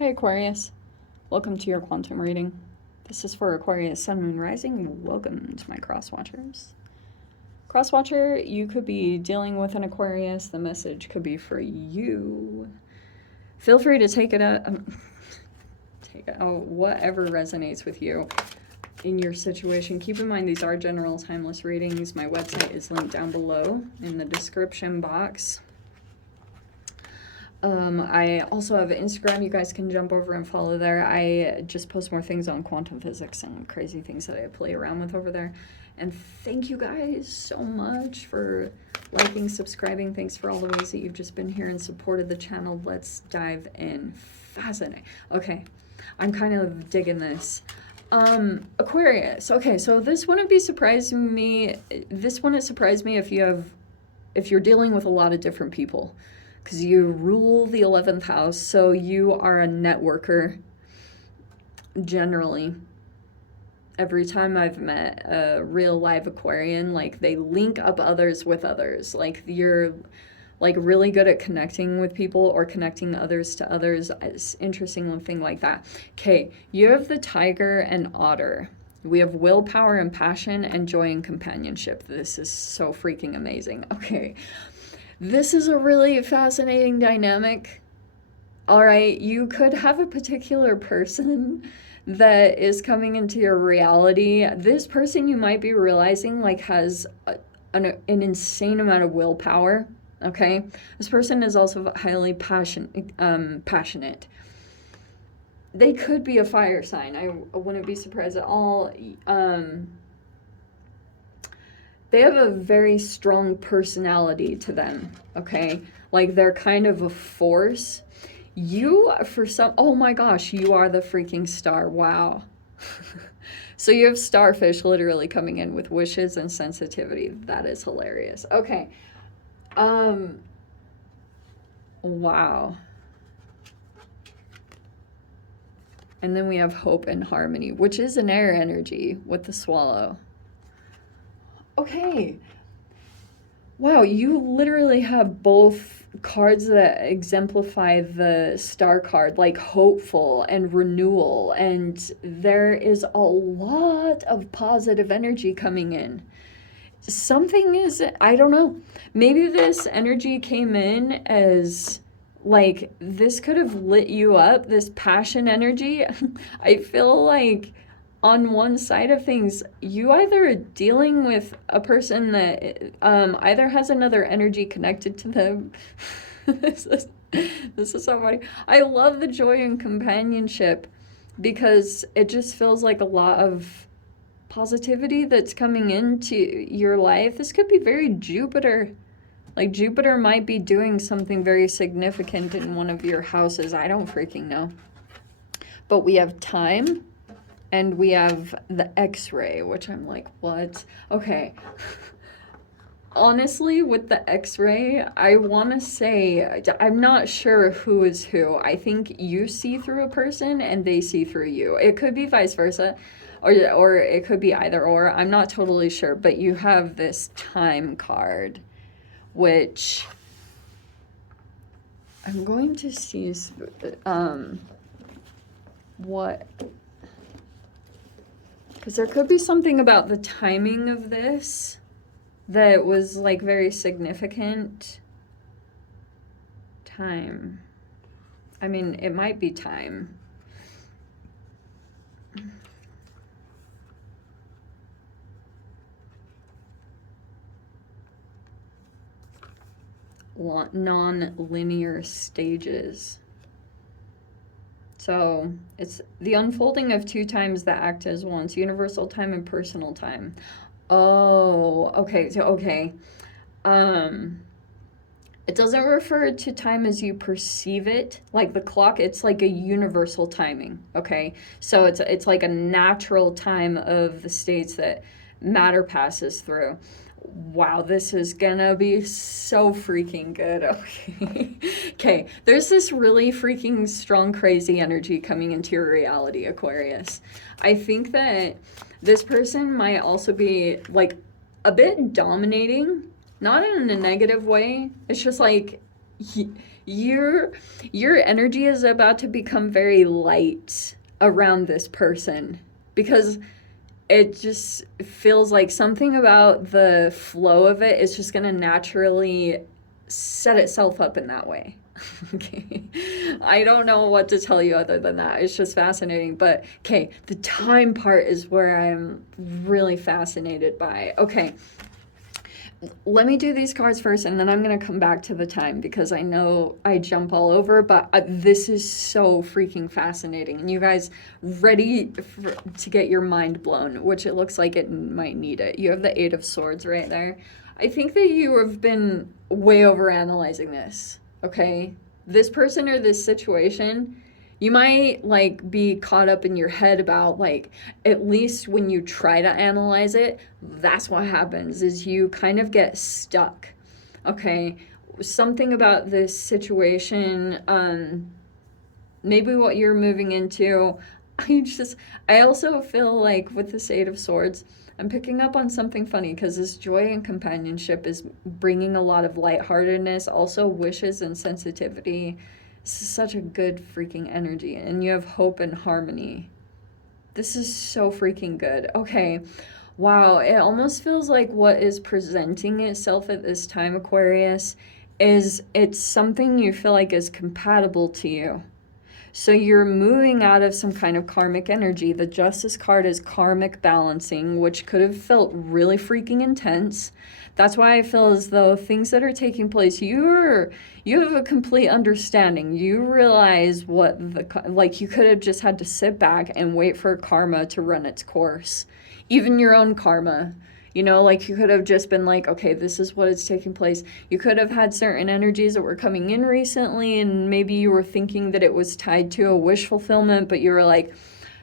Hi Aquarius, welcome to your quantum reading. This is for Aquarius, Sun, Moon, Rising. Welcome to my cross-watchers. Cross-watcher, you could be dealing with an Aquarius. The message could be for you. Feel free to take it out, whatever resonates with you in your situation. Keep in mind these are general timeless readings. My website is linked down below in the description box. I also have Instagram. You guys can jump over and follow there. I just post more things on quantum physics and crazy things that I play around with over there. And thank you guys so much for liking, subscribing. Thanks for all the ways that you've just been here and supported the channel. Let's dive in. Fascinating. Okay, I'm kind of digging this. Aquarius. Okay, so this wouldn't be surprising me. This wouldn't surprise me if you're dealing with a lot of different people, because you rule the 11th house, so you are a networker, generally. Every time I've met a real live Aquarian, like, they link up others with others. Like, you're, like, really good at connecting with people or connecting others to others. It's interesting thing like that. Okay, you have the tiger and otter. We have willpower and passion and joy and companionship. This is so freaking amazing. Okay. This is a really fascinating dynamic. All right, you could have a particular person that is coming into your reality. This person, you might be realizing, like, has an insane amount of willpower, okay? This person is also highly passionate. They could be a fire sign. I wouldn't be surprised at all. They have a very strong personality to them, okay? Like, they're kind of a force. You, for some, oh my gosh, you are the freaking star. Wow. So you have starfish literally coming in with wishes and sensitivity. That is hilarious. Okay. Wow. And then we have hope and harmony, which is an air energy with the swallow. Okay. Wow, you literally have both cards that exemplify the star card, like hopeful and renewal, and there is a lot of positive energy coming in. Something is, I don't know, maybe this energy came in as, like, this could have lit you up, this passion energy. I feel like on one side of things, you either are dealing with a person that either has another energy connected to them. this is so funny. I love the joy and companionship because it just feels like a lot of positivity that's coming into your life. This could be very Jupiter. Like, Jupiter might be doing something very significant in one of your houses. I don't freaking know. But we have time. And we have the X-ray, which I'm like, what? Okay. Honestly, with the X-ray, I want to say, I'm not sure who is who. I think you see through a person and they see through you. It could be vice versa, or it could be either or. I'm not totally sure, but you have this time card, which I'm going to see what... Because there could be something about the timing of this that was, like, very significant. Time. I mean, it might be time. Non-linear stages. So it's the unfolding of two times that act as once, universal time and personal time. Oh, okay. So, okay. It doesn't refer to time as you perceive it, like the clock. It's like a universal timing, okay? So it's like a natural time of the states that matter passes through. Wow, this is gonna be so freaking good. Okay. Okay, there's this really freaking strong, crazy energy coming into your reality, Aquarius. I think that this person might also be, like, a bit dominating, not in a negative way. It's just like your your energy is about to become very light around this person because it just feels like something about the flow of it is just going to naturally set itself up in that way. Okay. I don't know what to tell you other than that. It's just fascinating. But okay, the time part is where I'm really fascinated by. Okay. Let me do these cards first, and then I'm going to come back to the time because I know I jump all over, but this is so freaking fascinating. And you guys ready to get your mind blown, which it looks like it might need it. You have the Eight of Swords right there. I think that you have been way over analyzing this, okay? This person or this situation, you might like be caught up in your head about like, at least when you try to analyze it, that's what happens is you kind of get stuck. Okay, something about this situation, maybe what you're moving into. I also feel like with this Eight of Swords, I'm picking up on something funny because this joy and companionship is bringing a lot of lightheartedness, also wishes and sensitivity. This is such a good freaking energy. And you have hope and harmony. This is so freaking good. Okay. Wow. It almost feels like what is presenting itself at this time, Aquarius, is it's something you feel like is compatible to you. So you're moving out of some kind of karmic energy. The Justice card is karmic balancing, which could have felt really freaking intense. That's why I feel as though things that are taking place, you have a complete understanding. You realize what like you could have just had to sit back and wait for karma to run its course. Even your own karma. You know, like you could have just been like, okay, this is what is taking place. You could have had certain energies that were coming in recently, and maybe you were thinking that it was tied to a wish fulfillment, but you were like,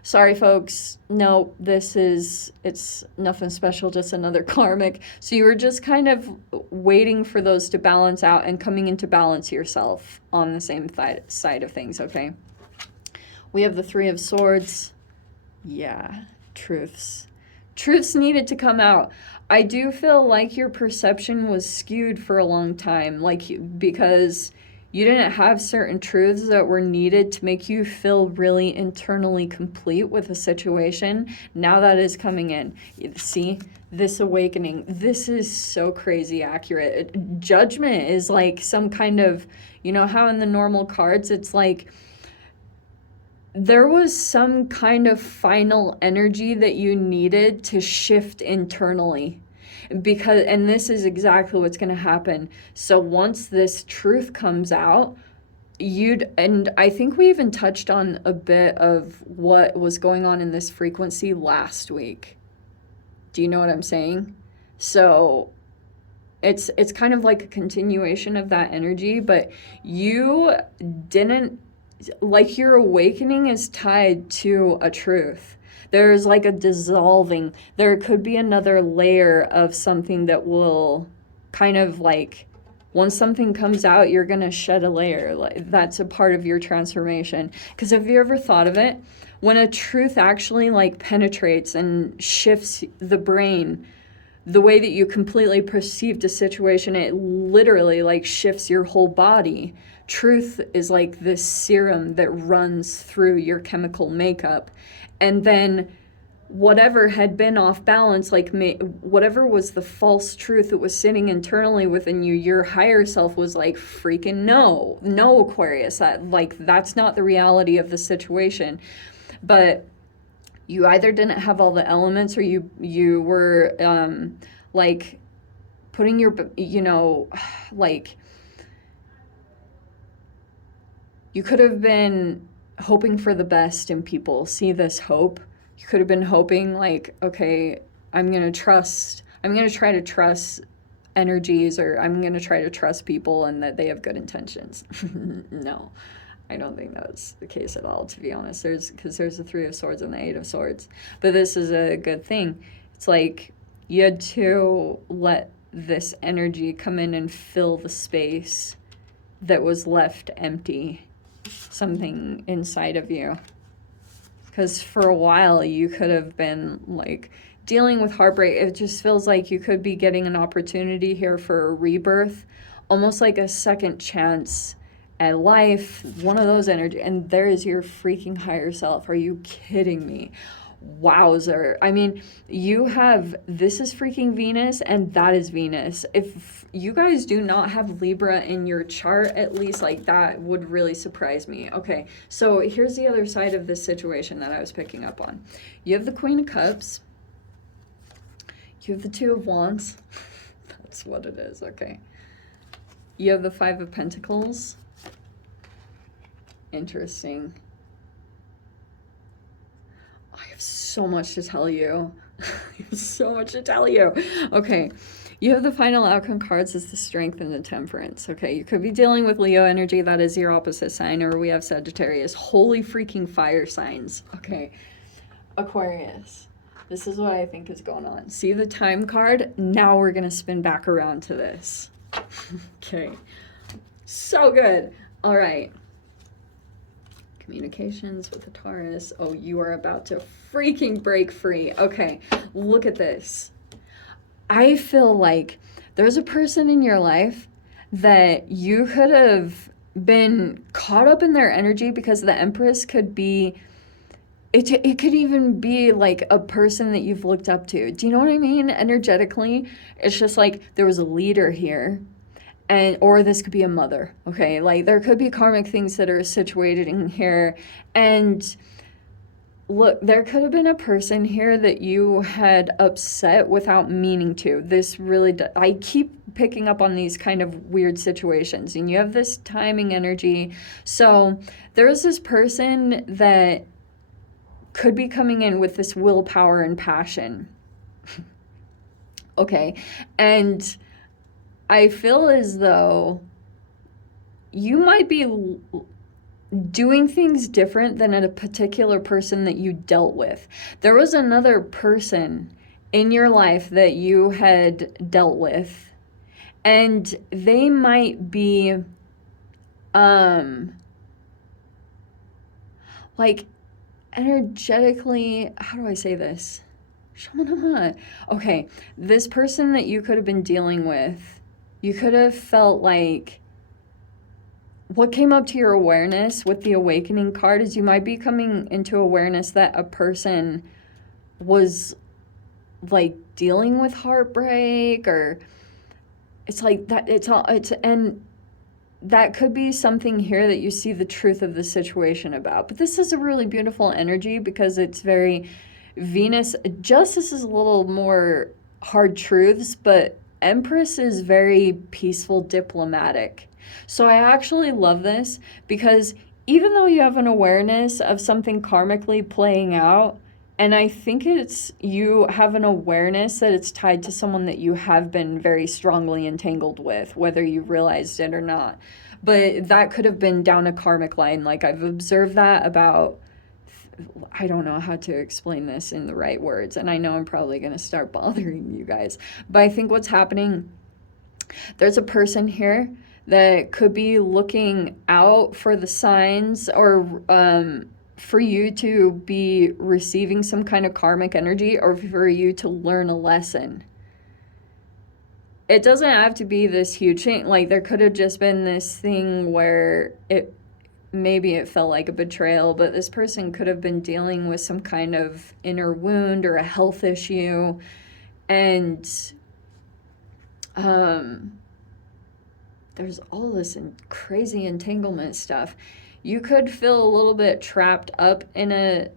sorry, folks, no, it's nothing special, just another karmic. So you were just kind of waiting for those to balance out and coming into balance yourself on the same side of things, okay? We have the Three of Swords. Yeah, truths. Truths needed to come out. I do feel like your perception was skewed for a long time, because you didn't have certain truths that were needed to make you feel really internally complete with a situation. Now that is coming in. See, this awakening. This is so crazy accurate. Judgment is like some kind of, you know how in the normal cards it's like, there was some kind of final energy that you needed to shift internally and this is exactly what's going to happen. So once this truth comes out, and I think we even touched on a bit of what was going on in this frequency last week. Do you know what I'm saying? So it's kind of like a continuation of that energy, but you didn't, like, your awakening is tied to a truth. There's like a dissolving. There could be another layer of something that will kind of like, once something comes out, you're going to shed a layer. Like, that's a part of your transformation. Because have you ever thought of it? When a truth actually like penetrates and shifts the brain, the way that you completely perceived a situation, it literally like shifts your whole body. Truth is like this serum that runs through your chemical makeup. And then whatever had been off balance, like whatever was the false truth that was sitting internally within you, your higher self was like, freaking no, Aquarius, that's not the reality of the situation. But you either didn't have all the elements, or you were like putting your, like, you could have been hoping for the best in people. See this hope? You could have been hoping like, okay, I'm going to try to trust energies, or I'm going to try to trust people and that they have good intentions. No, I don't think that's the case at all, to be honest. Because there's the Three of Swords and the Eight of Swords. But this is a good thing. It's like you had to let this energy come in and fill the space that was left empty. Something inside of you. Because for a while you could have been like dealing with heartbreak. It just feels like you could be getting an opportunity here for a rebirth, almost like a second chance at life, one of those energy, and there is your freaking higher self. Are you kidding me? Wowzer. I mean, you have, this is freaking Venus and that is Venus. If you guys do not have Libra in your chart, at least, like, that would really surprise me. Okay, so here's the other side of this situation that I was picking up on. You have the Queen of Cups. You have the Two of Wands. That's what it is, okay. You have the Five of Pentacles. Interesting. I have so much to tell you. I have so much to tell you. Okay, you have the final outcome cards as the Strength and the Temperance. Okay, you could be dealing with Leo energy. That is your opposite sign. Or we have Sagittarius. Holy freaking fire signs. Okay, Aquarius. This is what I think is going on. See the Time card? Now we're going to spin back around to this. Okay, so good. All right. Communications with the Taurus. Oh, you are about to freaking break free. Okay, look at this. I feel like there's a person in your life that you could have been caught up in their energy, because the Empress could be, it could even be like a person that you've looked up to. Do you know what I mean? Energetically, it's just like there was a leader here. And or this could be a mother, okay? Like, there could be karmic things that are situated in here. And look, there could have been a person here that you had upset without meaning to. This really, I keep picking up on these kind of weird situations. And you have this timing energy. So there's this person that could be coming in with this willpower and passion. Okay, and I feel as though you might be doing things different than a particular person that you dealt with. There was another person in your life that you had dealt with, and they might be, like, energetically, how do I say this? Shoman. Okay, this person that you could have been dealing with, you could have felt like, what came up to your awareness with the Awakening card is you might be coming into awareness that a person was, like, dealing with heartbreak, or it's like that, and that could be something here that you see the truth of the situation about. But this is a really beautiful energy because it's very Venus. Justice is a little more hard truths, but Empress is very peaceful, diplomatic. So I actually love this because even though you have an awareness of something karmically playing out, and I think it's, you have an awareness that it's tied to someone that you have been very strongly entangled with, whether you realized it or not. But that could have been down a karmic line. Like, I've observed that about, I don't know how to explain this in the right words, and I know I'm probably going to start bothering you guys, but I think what's happening, there's a person here that could be looking out for the signs, or for you to be receiving some kind of karmic energy, or for you to learn a lesson. It doesn't have to be this huge thing. Like, there could have just been this thing where maybe it felt like a betrayal, but this person could have been dealing with some kind of inner wound or a health issue, and there's all this crazy entanglement stuff. You could feel a little bit trapped up in a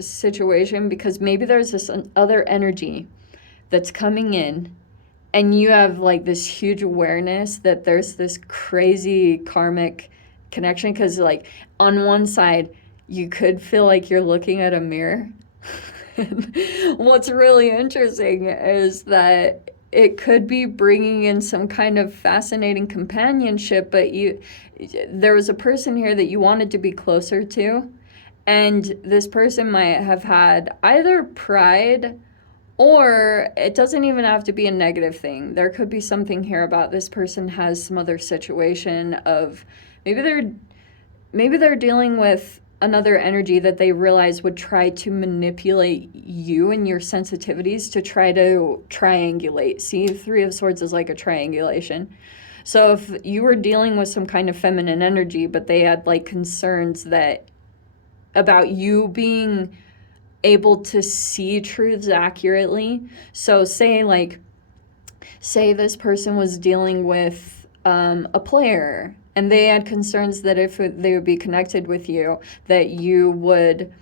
situation because maybe there's this other energy that's coming in, and you have, like, this huge awareness that there's this crazy karmic connection, because, like, on one side you could feel like you're looking at a mirror. What's really interesting is that it could be bringing in some kind of fascinating companionship, but there was a person here that you wanted to be closer to, and this person might have had either pride, or it doesn't even have to be a negative thing. There could be something here about this person has some other situation of, maybe they're dealing with another energy that they realize would try to manipulate you and your sensitivities to try to triangulate. See, Three of Swords is like a triangulation. So if you were dealing with some kind of feminine energy, but they had like concerns that about you being able to see truths accurately. So say this person was dealing with a player, and they had concerns that if they would be connected with you, that you would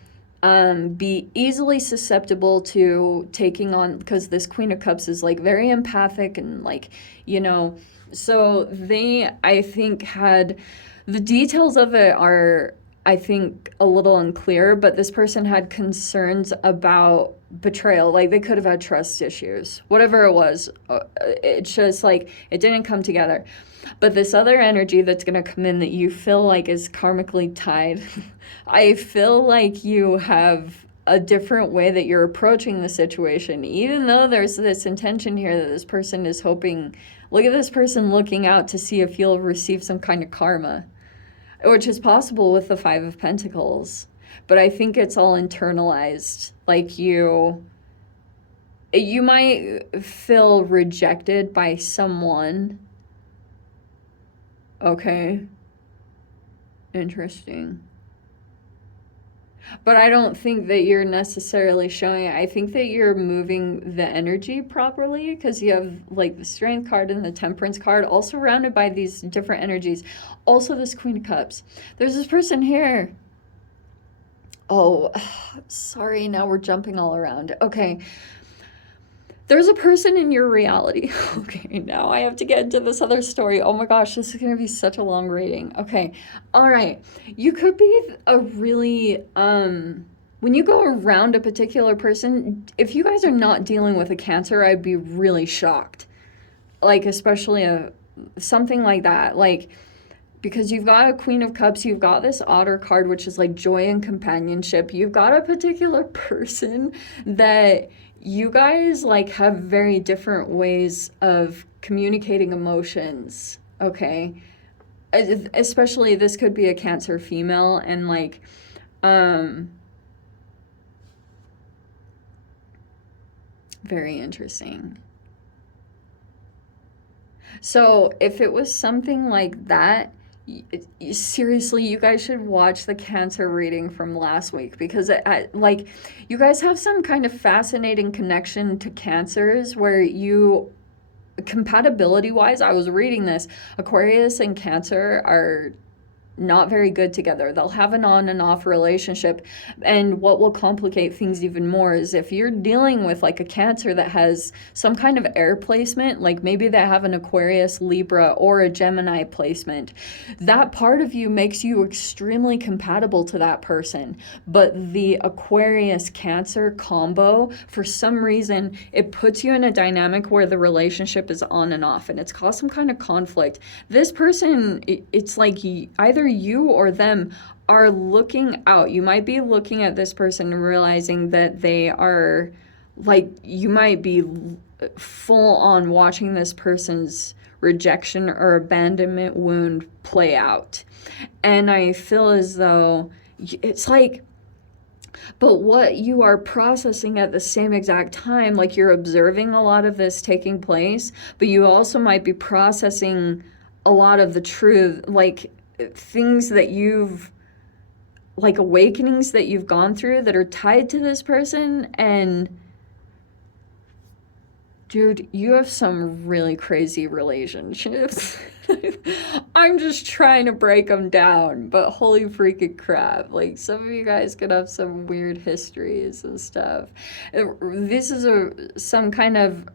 be easily susceptible to taking on, because this Queen of Cups is like very empathic and like, you know, so they, I think, had the details of it are, I think, a little unclear, but this person had concerns about betrayal. Like they could have had trust issues, whatever it was. It's just like it didn't come together. But this other energy that's going to come in that you feel like is karmically tied, I feel like you have a different way that you're approaching the situation, even though there's this intention here that this person is hoping. Look at this person looking out to see if you'll receive some kind of karma, which is possible with the Five of Pentacles. But I think it's all internalized. Like you might feel rejected by someone. Okay. Interesting. But I don't think that you're necessarily showing it. I think that you're moving the energy properly, because you have like the Strength card and the Temperance card, all surrounded by these different energies. Also this Queen of Cups. There's this person here. Oh, sorry, now we're jumping all around. Okay. There's a person in your reality. Okay, now I have to get into this other story. Oh my gosh, this is going to be such a long reading. Okay, all right. You could be a really, when you go around a particular person, if you guys are not dealing with a Cancer, I'd be really shocked. Like, especially something like that. Like, because you've got a Queen of Cups, you've got this Otter card, which is like joy and companionship. You've got a particular person that you guys like have very different ways of communicating emotions, okay? Especially this could be a Cancer female, and like very interesting. So if it was something like that, seriously, you guys should watch the Cancer reading from last week, because like you guys have some kind of fascinating connection to Cancers where you, compatibility wise, I was reading this, Aquarius and Cancer are not very good together. They'll have an on and off relationship. And what will complicate things even more is if you're dealing with like a Cancer that has some kind of air placement, like maybe they have an Aquarius, Libra, or a Gemini placement, that part of you makes you extremely compatible to that person. But the Aquarius Cancer combo, for some reason, it puts you in a dynamic where the relationship is on and off, and it's caused some kind of conflict. This person, it's like either you or them are looking out. You might be looking at this person and realizing that they are, like, you might be full on watching this person's rejection or abandonment wound play out. And I feel as though it's like, but what you are processing at the same exact time, like you're observing a lot of this taking place, but you also might be processing a lot of the truth, like things that you've, like awakenings that you've gone through that are tied to this person. And dude, you have some really crazy relationships. I'm just trying to break them down, but holy freaking crap. Like, some of you guys could have some weird histories and stuff. This is some kind of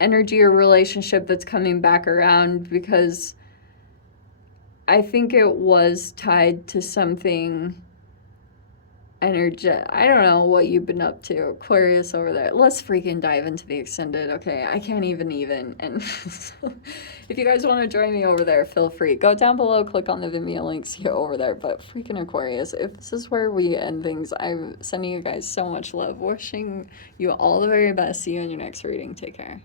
energy or relationship that's coming back around, because I think it was tied to something energetic. I don't know what you've been up to, Aquarius over there. Let's freaking dive into the extended. Okay, I can't even. And if you guys want to join me over there, feel free. Go down below, click on the Vimeo link, see you over there. But freaking Aquarius, if this is where we end things, I'm sending you guys so much love. Wishing you all the very best. See you in your next reading. Take care.